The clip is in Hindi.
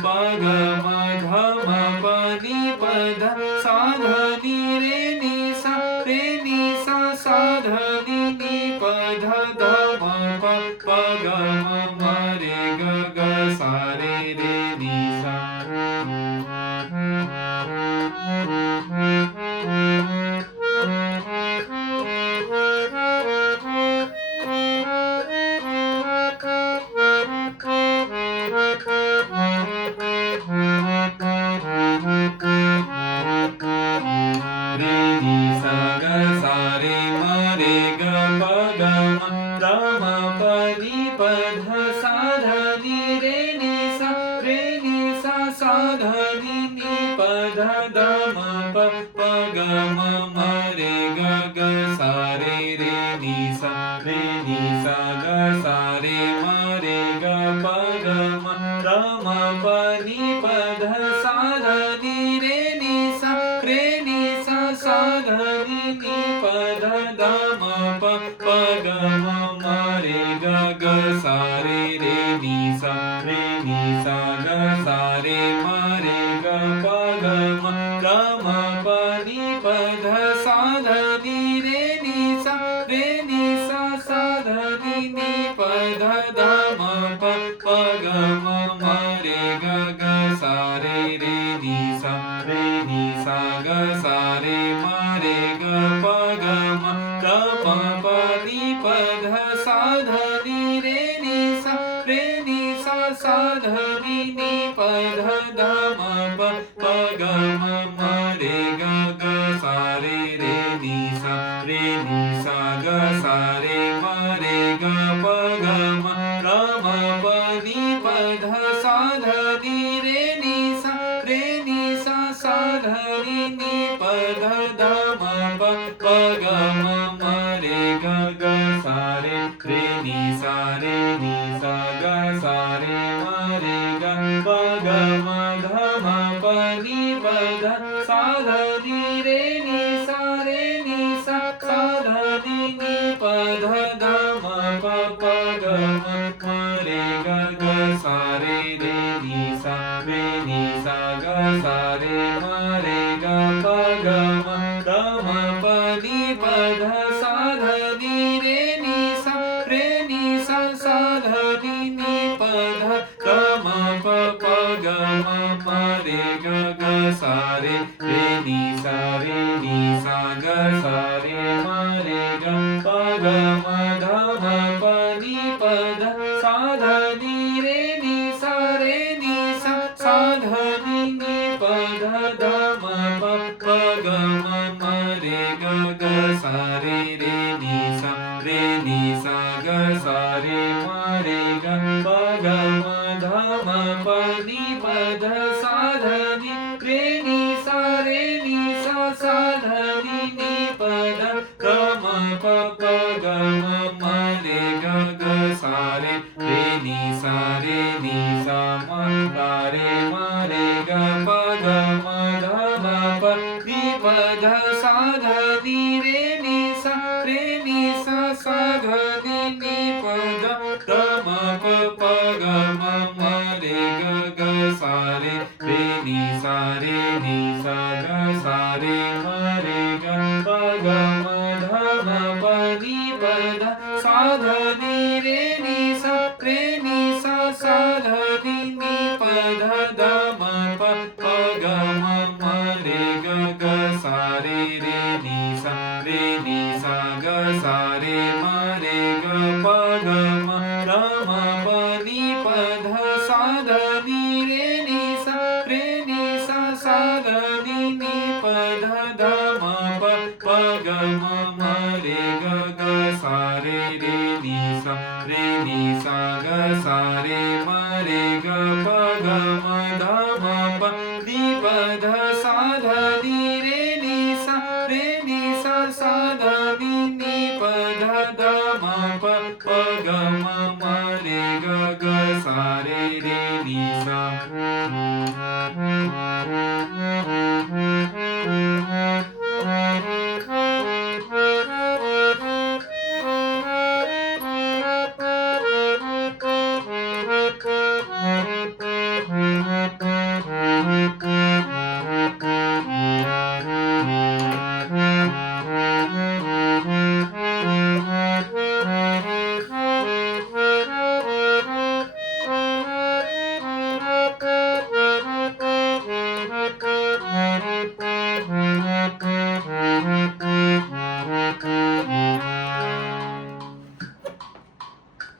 प ग म ध म प नि प ध सा ध नि रे नि सा सा ध नि प ध ध म प प ग म रे ग ग सा रे नि सा रे नि सा ग सा रे म रे ग प ग म प नि प ध सा ध नि रे नि सा सा ध नि प ध ध म प प ग म रे ग ग सा रे नि सा ग सा रे म रे ग प ग म प नि प ध सा ध नि रे नि सा सा ध नि प ध ध म प प ग म रे ग ग सा रे नि सा ग सा रे म रे ग प ग म प नि प ध सा ध नि रे नि सा सा ध नि प ध ध म प प ग म रे ग ग सा रे नि सा ग सा रे म रे ग प ग म प नि प ध सा ध नि सा सा ध नि प ध ध म प प ग म रे ग ग सा रे नि सा ग सा रे म रे ग प ग म प नि प ध सा ध नि सा सा ध नि प ध ध म प प ग म रे ग ग सा रे नि सा ग सा रे म रे ग प ग म ध म प नि प ध सा ध नि सा सा ध नि प ध ध म प प ग म रे ग ग सा रे नि सा ग सा रे म रे ग प ग म प नि प ध सा ध नि सा सा ध नि प ध ध म प प ग म रे ग ग सा रे नि सा ग सा रे म रे ग प ग म ध म प नि प ध सा ध नि सा सा ध नि प ध ध म प प ग म रे ग ग सा रे नि सा ग सा रे म रे ग प ग म ध म प नि प ध सा ध नि सा सा ध नि प ध ग म प प ग म रे ग ग सा रे नि सा म रे म रे ग प ग म ध म प नि प ध सा ध नि सा सा ध नि प ध ध म प प ग म रे ग ग सा रे नि सा ग सा रे म रे ग प ग म ध म प नि प ध सा ध नि सा सा ध नि प ध ध म प प ग म रे ग ग सा रे नि सा ग सा रे म रे ग प ग म म प नि प ध सा ध नि सा सा ध नि प ध ध म प प ग म रे ग ग सा रे नि सा ग सा रे म रे ग प ग म ध म प नि प ध